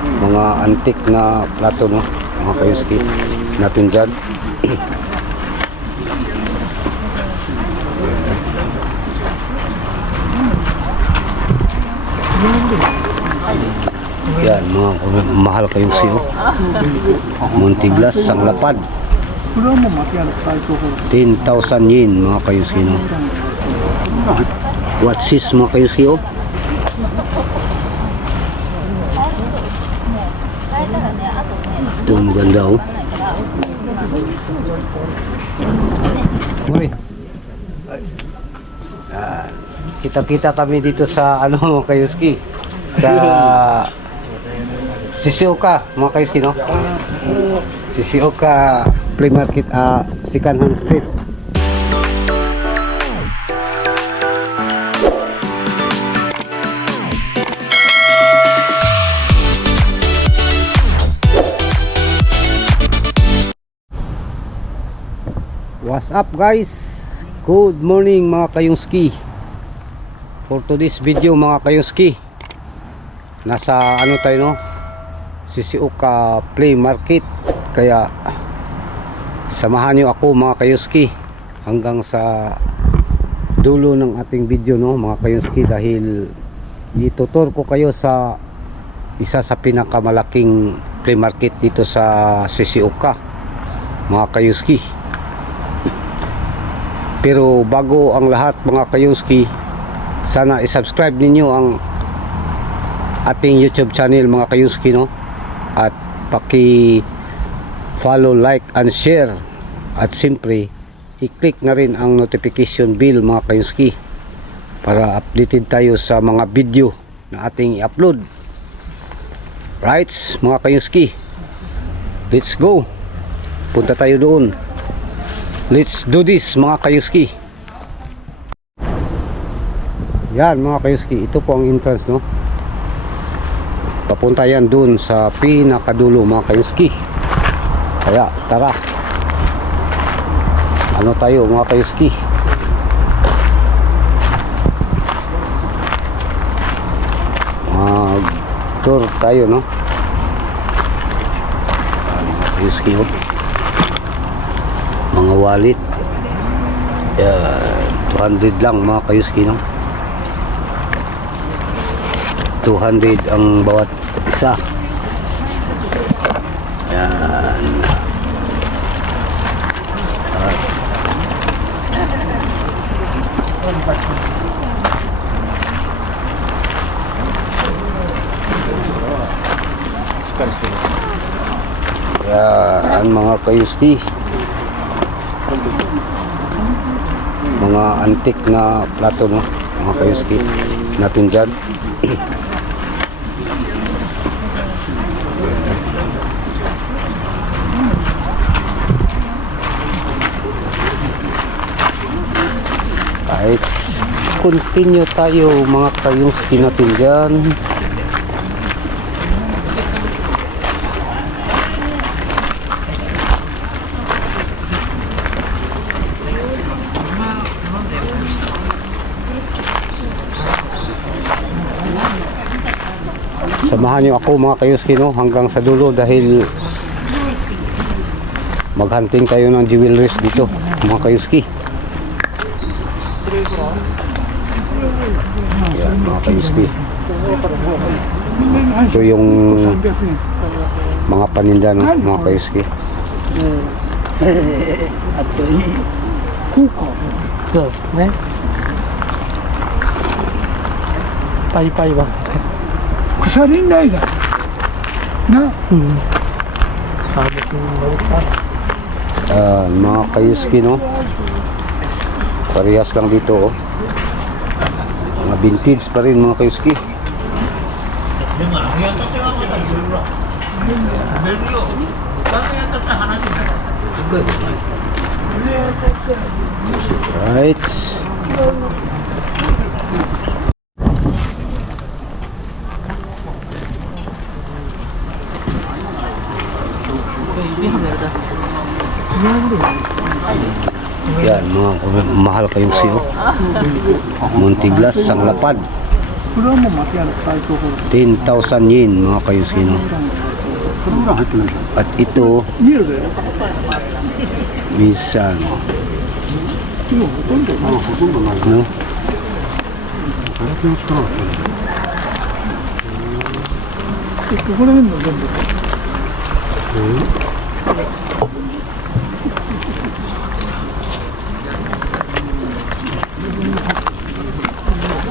mga antik na plato, no, mga kayuski natin dyan. Yan, mga mahal kayong siyo. Montiglas, Sanglapad. 10,000 yen, mga kayuski, no. What's this, mga kayuski, oh? Ito, maganda, oh. Kita-kita kami dito sa ano, kayuski, sa Shizuoka, mga kayuski, no? Shizuoka Flea Market, Secondhand Street. What's up, guys? Good morning, mga kayuski. For today's video, mga kayuski, nasa ano tayo, no, Shizuoka Flea Market. Kaya samahan nyo ako, mga kayuski, hanggang sa dulo ng ating video, no, mga kayuski, dahil itutur ko kayo sa isa sa pinakamalaking flea market dito sa Shizuoka, mga kayuski. Pero bago ang lahat, mga kayuski, sana i-subscribe ninyo ang ating YouTube channel, mga kayuski, no? At paki-follow, like, and share. At siyempre, i-click na rin ang notification bell, mga kayuski, para updated tayo sa mga video na ating i-upload. Right, mga kayuski, let's go. Punta tayo doon. Let's do this, mga kayuski. Yan, mga kayuski, ito po ang entrance, no. Papunta yan dun sa pinakadulo, mga kayuski. Kaya tara, ano tayo, mga kayuski, tour tayo, no. Mga kayuski, oh, mga wallet, 200 lang, mga kayuski, no. 200 ang bawat isa. Yan. Yan, mga kayuski, mga antik na plato, no, mga kayuski natin dyan. Let's continue tayo, mga kayuski natin dyan. Samahan niyo ako, mga kayuski, no, hanggang sa dulo, dahil maghunting tayo ng jewelries dito, mga kayuski. Yan, mga kayuski, ito yung mga paninda, no, mga kayuski. So, ne? Pai ba? Kusarin na ila. Na? Sabi ko balik pa. Mga kayuski, no, parehas lang dito, oh. Mga vintage pa rin, mga kayuski. Right. Yan, mga mahal kayong siyo. Montiglas, Sanglapad. これはもう間違いなく対等ほど。 10,000 yen mga kayuski, no? これ裏入ってないでしょ。 At ito, 見えるで。 minsan, 今ほとんどない。ほとんどない。 no? ガラケーを使わなかったね。ここら辺の全部。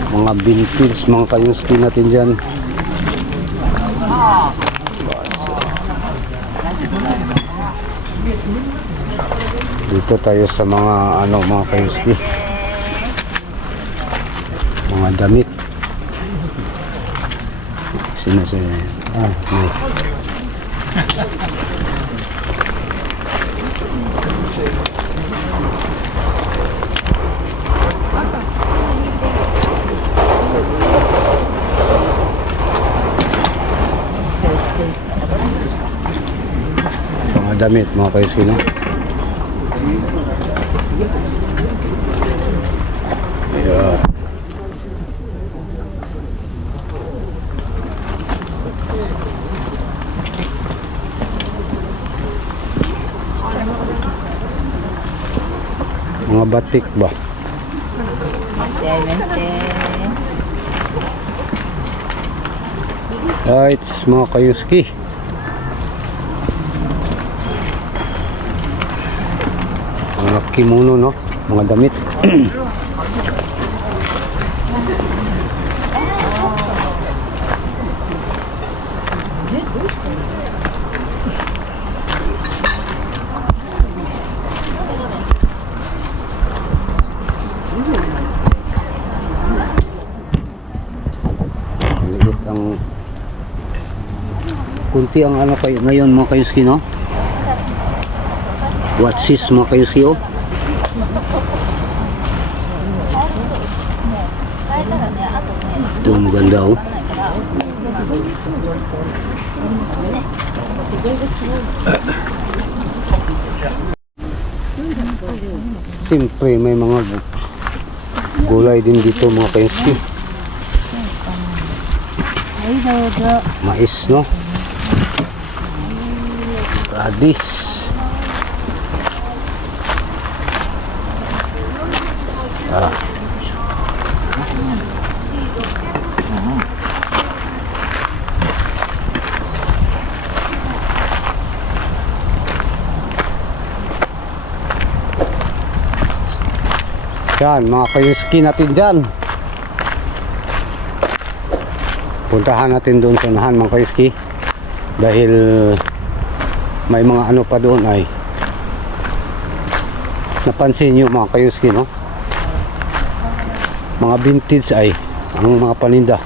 Mga vintage mga kayuski natin dyan. Dito tayo sa mga mga kayuski, mga damit. May. Mga damit mga kayuski, no? Yeah. Mga batik ba? Right, mga kayuski. Mga kimono, no? Mga damit. Maliit ang kunti ang kayo ngayon mga kayuski, no? What's this mga kayuski, oh? Ito maganda, oh. Siyempre may mga gulay din dito mga kayuski. Mais, no? Radish. Yan mga kayuski natin dyan. Puntahan natin doon sa unahan mga kayuski, dahil may mga ano pa doon ay napansin nyo mga kayuski, no? Mga vintage ay ang mga paninda.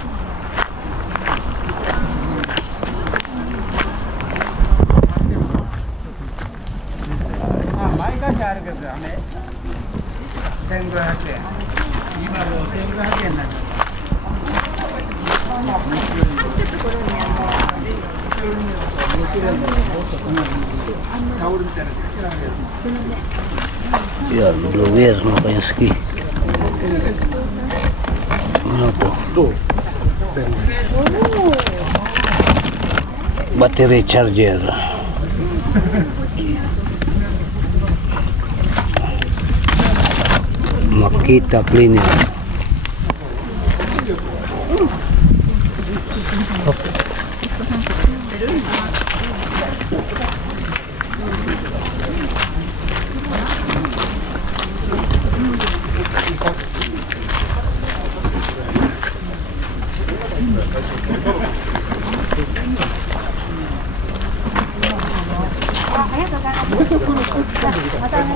Yan, blower mga kayuski. Ano to? Battery charger. Makita cleaner.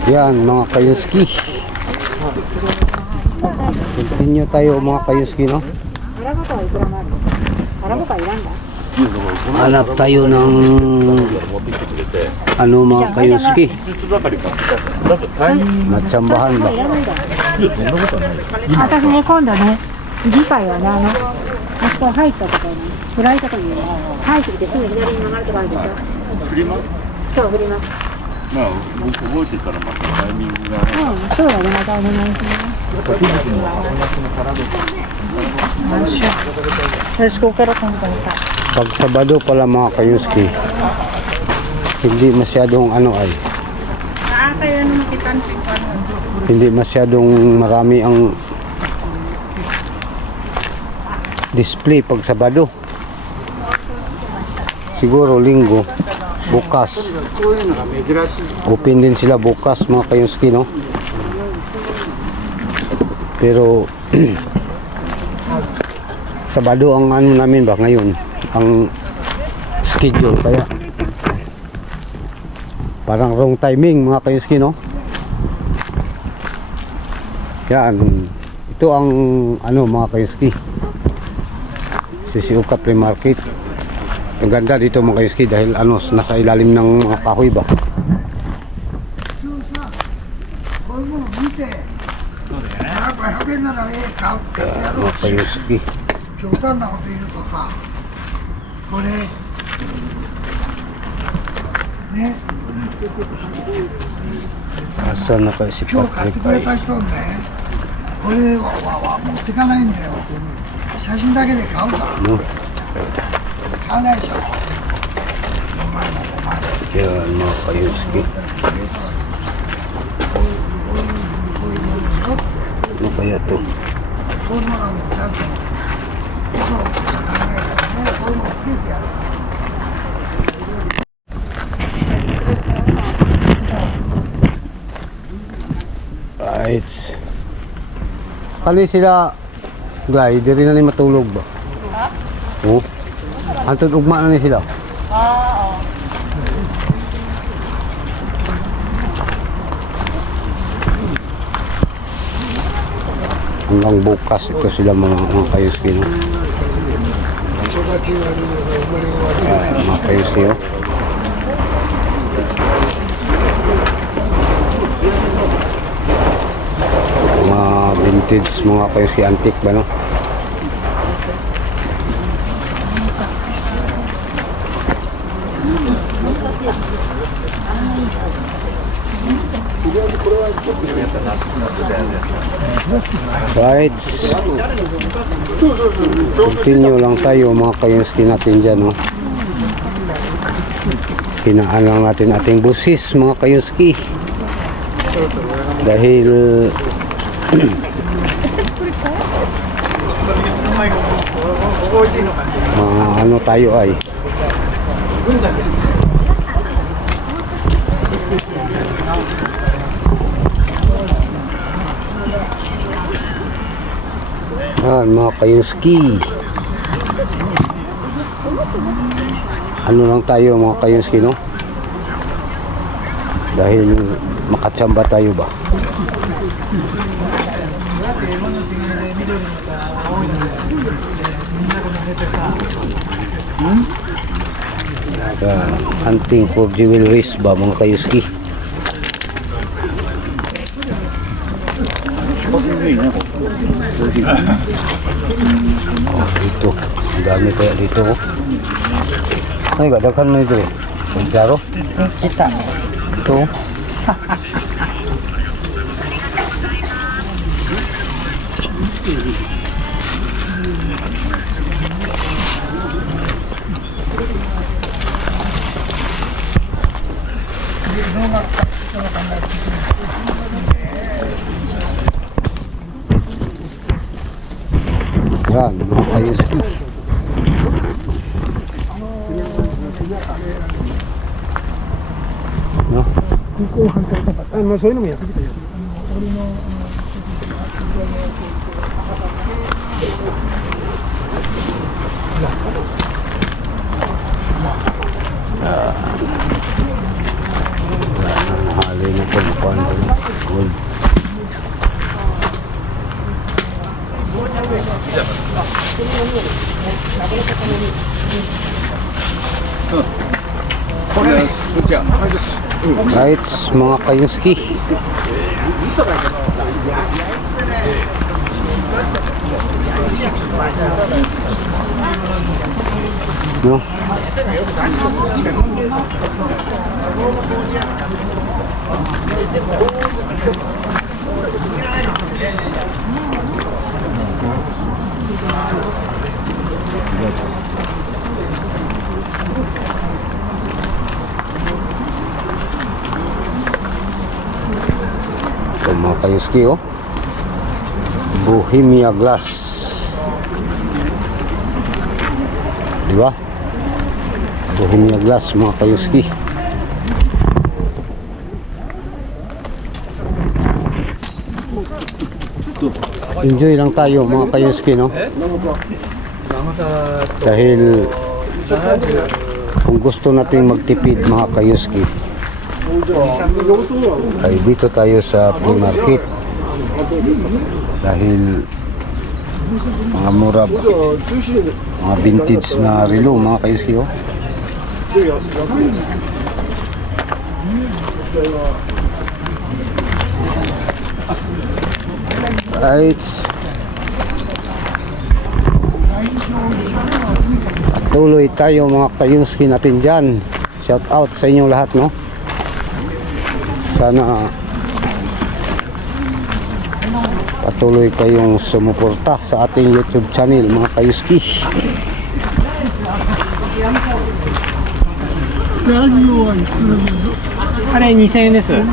Yan mga kayuski. Continue tayo mga kayuski, no? Hanap tayo ng ano mga kayuski. Natsambahan ba? 私ね、今度ね、次回はね、あそこ入ったところに、暗いところに入ってきてすぐ左に曲がるところあるでしょ。振ります？そう、振ります。まあ僕覚えてたらまたタイミングがうん、今日はまたお願いします。Let's go pero kung bangka. Pag Sabado pala mga kayuski, hindi masyadong ano ay, hindi masyadong marami ang display pag Sabado. Siguro Linggo, bukas. Open din sila bukas mga kayuski, no? Pero Sabado ang ano namin ba ngayon, ang schedule, kaya parang wrong timing mga kayuski, no? Yan, ito ang ano mga kayuski, Shizuoka Flea Market. Ang ganda dito mga kayuski dahil ano, nasa ilalim ng mga kahoy ba. Mga kayuski, 極端なこと言うとさ、これね、 asa na kayo si 今日買って Patrick くれ ay た人ね、これは持ってかないんだよ。写真だけで買うから。 no? 買わないでしょ。 Yan mga kayuski, ano kaya to? こういうものはもうちゃんと嘘を考えたらね、こういうのをつけてやる。 Right. Kali sila guy, diri na ni matulog ba? Ha? Oo. Antod ugma na ni sila. Hanggang bukas ito sila mga kayuski, no? Mga kayuski, oh. Mga vintage mga kayuski, antique ba, no? Right. Continue lang tayo mga kayuski natin dyan, no? Hinaan lang natin ating busis mga kayuski dahil mga ano tayo ay mga kayuski, ano lang tayo mga kayuski, no? Dahil makatsamba tayo ba? Hunting for jewelries ba mga kayuski? Dito, ang dami kaya dito, oh. Ay, gadakan na ito, eh. Klaro? Kita. Ito. Yan, mga kayuski. No? まあそういうのもやってきたよ。Hali na ito, kuhaan ko na. Gold. Right, mga kayuski. No? Ito mga kayuski, oh. Bohemia Glass. Di ba? Bohemia Glass mga kayuski. Enjoy lang tayo mga kayuski, no? Dahil kung gusto nating magtipid mga kayuski, ay dito tayo sa flea market. Dahil mga mura, mga vintage na relo mga kayuski, oh. Right. Patuloy tayo mga kayuski natin dyan. Shout out sa inyong lahat, no? Sana patuloy kayong sumuporta sa ating YouTube channel mga kayuski. あれ2000円です。は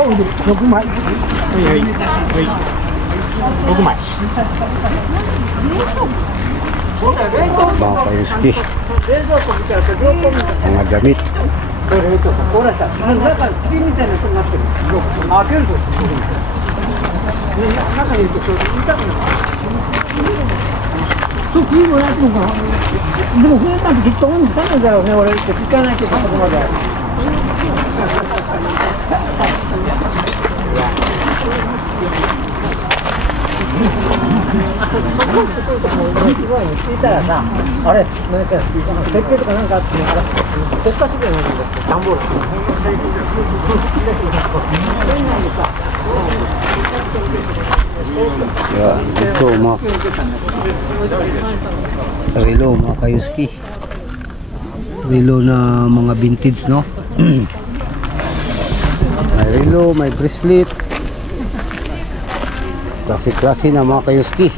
い、6枚。はいはい。はい。6枚。 Mga kayuski, mga damit. Ya, ito mga relo mga kayuski. Relo na mga vintage, no? May relo, may bracelet. Klase-klase na mga kayuski.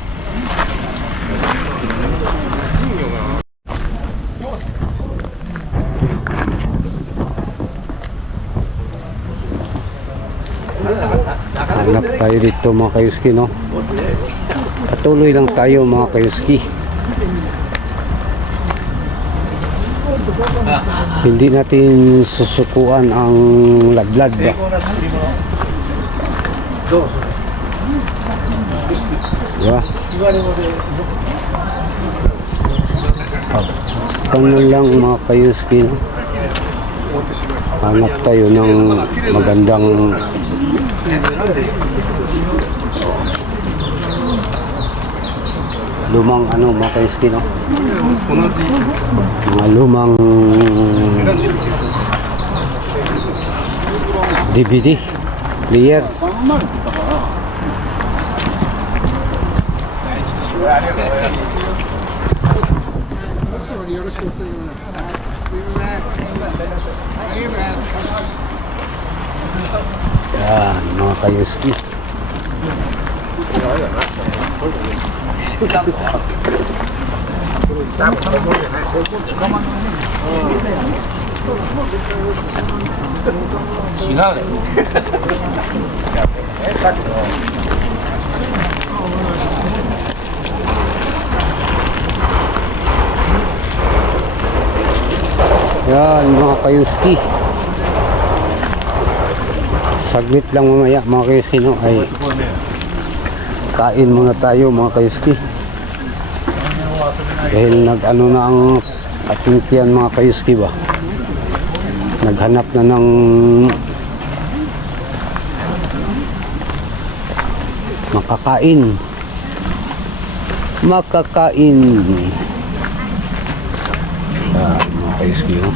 Hanap tayo dito mga kayuski, no? Patuloy lang tayo mga kayuski. Hindi natin susukuan ang ladlad ba? Diba? Ganun lang mga kayuski, no? Hanap tayo ng magandang lumang ano mga kayuski, no? Mga lumang DVD player. Yan mga kayuski. Yan mga kayuski. Saglit lang mamaya mga kayuski, no? Ay kain muna tayo mga kayuski. Dahil nag-ano na ang ating tiyan mga kayuski ba? Naghanap na ng makakain. Makakain. Mga kayuski, no?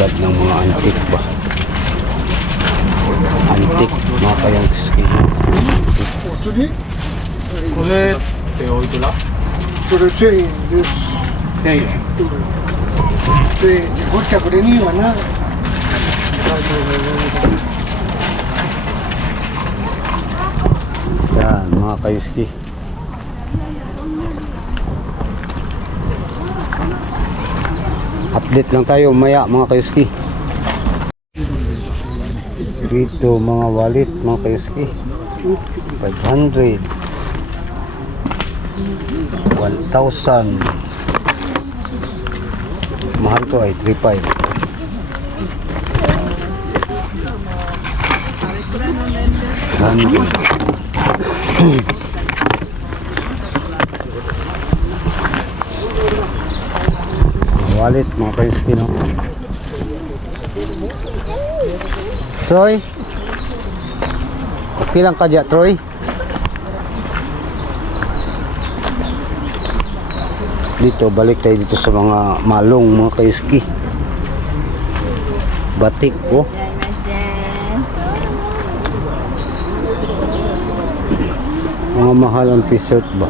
variedad ng mga antik ba. Antik mga kayong ski. お釣りこれっておいくらそれ1000円です1000円1000円で5着で2はな Yan mga kayuski. Update lang tayo maya mga kayuski. Dito mga wallet mga kayuski. 500 1,000. Mahal to ay 3,500. Wallet mga kayuski, no? Troy, okay lang ka dyan, Troy? Dito, balik tayo dito sa mga malong mga kayuski. Batik, oh. Mga mahal ang t-shirt ba?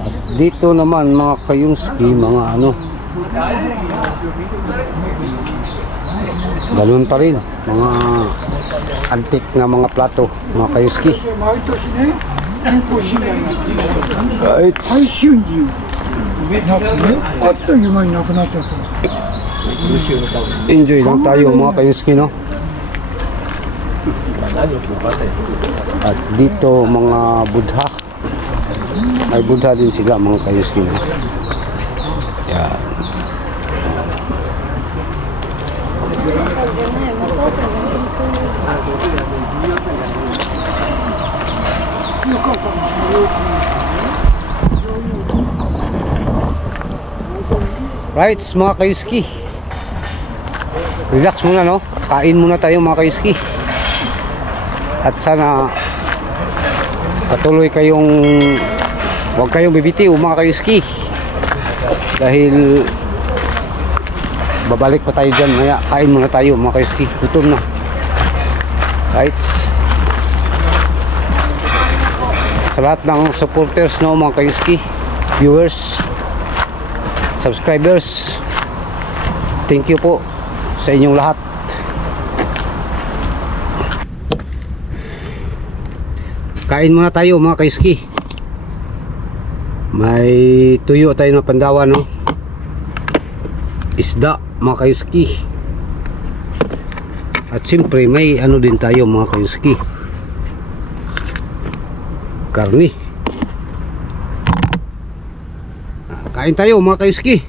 At dito naman mga kayungski, mga ano, ganun pa rin, mga antik na mga plato, mga kayungski. 毎年ね健康診断が Right. 最終時なくねあっという間になくなっちゃった Enjoy lang tayo mga kayungski, no? At dito mga Buddha, may Buddha din sila mga kayungski, no? Yan. Right, mga kayuski. Relax muna, no? Kain muna tayo mga kayuski. At sana patuloy kayong, huwag kayong bibitiw mga kayuski. Dahil babalik pa tayo dyan. Maya, kain muna tayo mga kayuski. Gutom na. Right. Sa lahat ng supporters, no, mga kayuski, viewers, subscribers, thank you po sa inyong lahat. Kain muna tayo mga kayuski. May tuyo tayo na Pandawan, no? Isda mga kayuski. At siyempre may ano din tayo mga kayuski, karni. Kain tayo mga kayuski.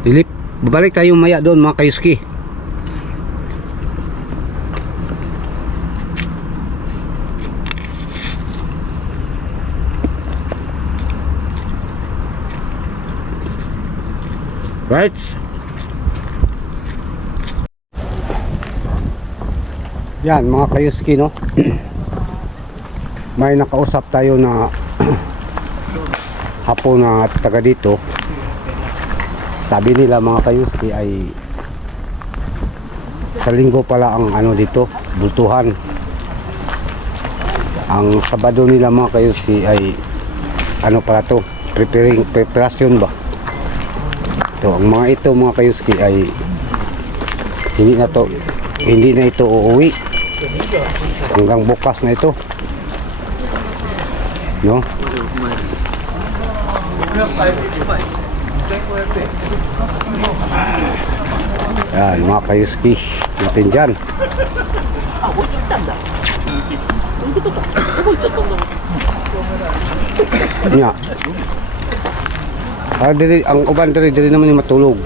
Dilip, babalik tayo maya doon mga kayuski. Right. Yan mga kayuski, no? May nakausap tayo na hapon na taga dito. Sabi nila mga kayuski ay sa linggo pala ang ano dito, bultuhan. Ang Sabado nila mga kayuski ay ano pala to, preparasyon ba? Ito, ang mga ito mga kayuski ay hindi na ito uuwi hanggang bukas na ito, no? Yan mga kayuski natin dyan. Nya ang uban diri naman yung matulog.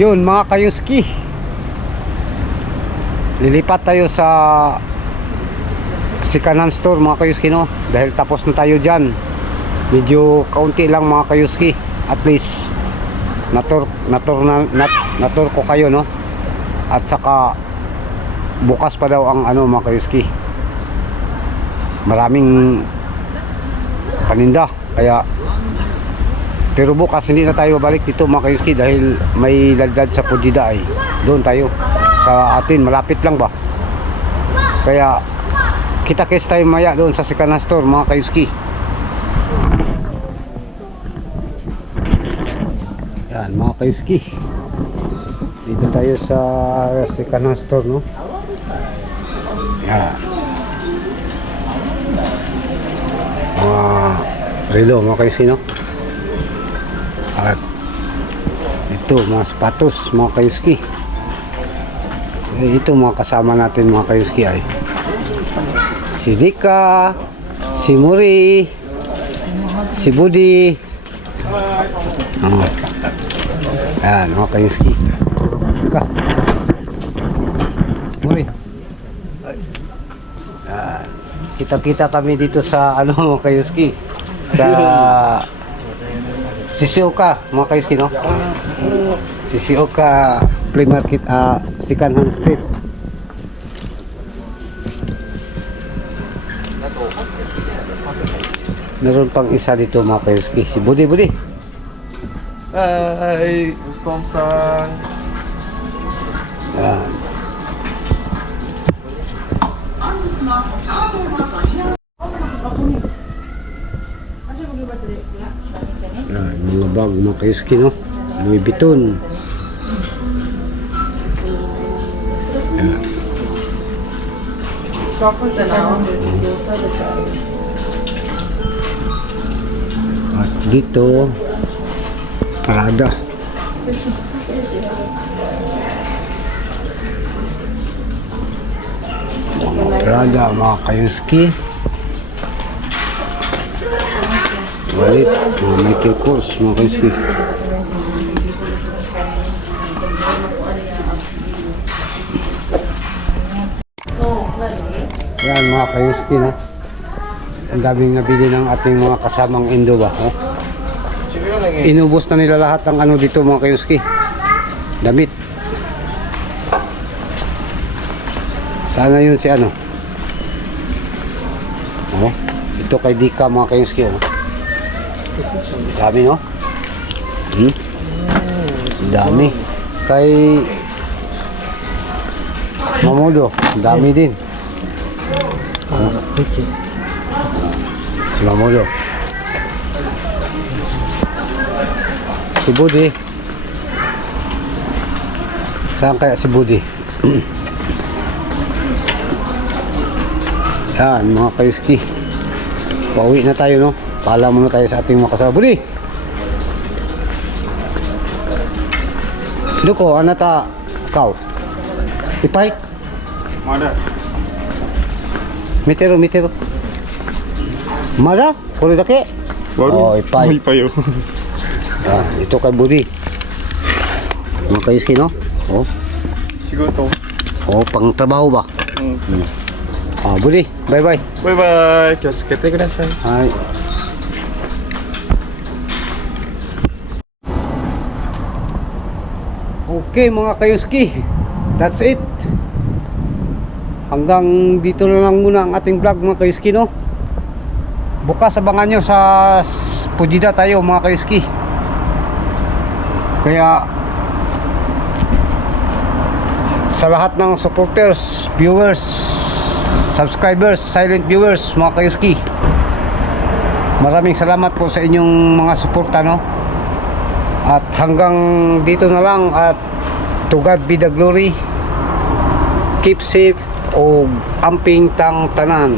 Yun mga kayuski, lilipat tayo sa Sikanan store mga kayuski, no? Dahil tapos na tayo dyan. Medyo kaunti lang mga kayuski. At least natur ko kayo, no? At saka bukas pa daw ang ano mga kayuski, maraming paninda. Kaya pero bukas hindi na tayo babalik dito mga kayuski dahil may ladlad sa Pujida. Ay doon tayo sa atin, malapit lang ba. Kaya kita-kits tayo maya doon sa Sikanan store mga kayuski. Yan mga kayuski, dito tayo sa Sikanan store, no? Yan mga relo mga kayuski, no? At ito mga sapatos mga kayuski. Ito mga kasama natin mga kayuski ay si Dika, si Muri, si Budi. Yan mga kayuski. Dika, Muri. Kita-kita kami dito sa ano mga kayuski, sa Shizuoka mga kayuski, no? Shizuoka Flea Market, Sikanan Street. Meron pang isa dito mga kayuski, si Budi. Hi, Gustong-san. Yan. Yan, mga bag mga kayuski, no? Louis Vuitton. Yan. At dito Prada. Prada mga kayuski. Walit mga Michael Kors mga kayuski. Yan mga kayuski, no? Ang daming nabili ng ating mga kasamang Indo ba, no? Inubos na nila lahat ang ano dito mga kayuski, damit. Sana yun si ano, oh, ito kay Dika mga kayuski, oh. Dami, no? Dami. Kay Mamodo, dami din. Si Mamodo. Si Budi. Saan kaya si Budi? Yan mga kayuski, pauwi na tayo, no? Paalam muna tayo sa ating mga kasama. Budi! Duko, anata kau? Ipay? Mada. Mitero. Mada? Kuri dake? Oh, ipay. Ipayo. Ito kay Budi. Mga kayuski, no? Oh. Shigoto. Oh, pang trabaho ba? Budi, bye-bye. Bye-bye. Kiyosukete kudasai. Hai. Okay mga kayuski, that's it. Hanggang dito na lang muna ang ating vlog mga kayuski, no? Bukas abangan nyo sa Pujida tayo mga kayuski. Kaya sa lahat ng supporters, viewers, subscribers, silent viewers mga kayuski, maraming salamat po sa inyong mga suporta, no? At hanggang dito na lang, at to God be the glory. Keep safe o amping tang tanan.